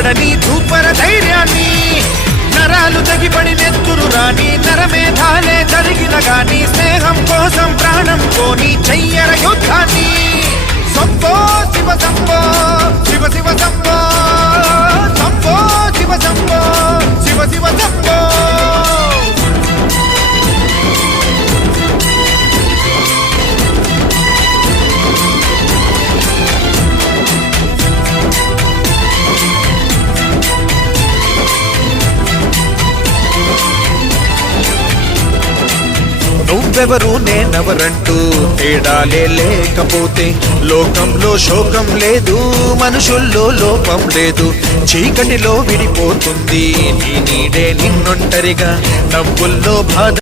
పడని ధూపర ధైర్యాన్ని, నరాలు తెగిపడి నెత్తురు రాని నరమేధాలే జరిగిన గాని స్నేహం కోసం ప్రాణం కోని చెయ్యర యుద్ధాన్ని. శంభో శివ శంభో శివ శివ శంభో, శంభో శివ శంభో శివ శివ శంభో. నువ్వెవరు నేనెవరంటూ తేడాలే లేకపోతే లోకంలో శోకం లేదు, మనుషుల్లో లోపం లేదు. చీకటిలో విడిపోతుంది నీ నీడే నిన్నొంటరిగా, నవ్వుల్లో బాధ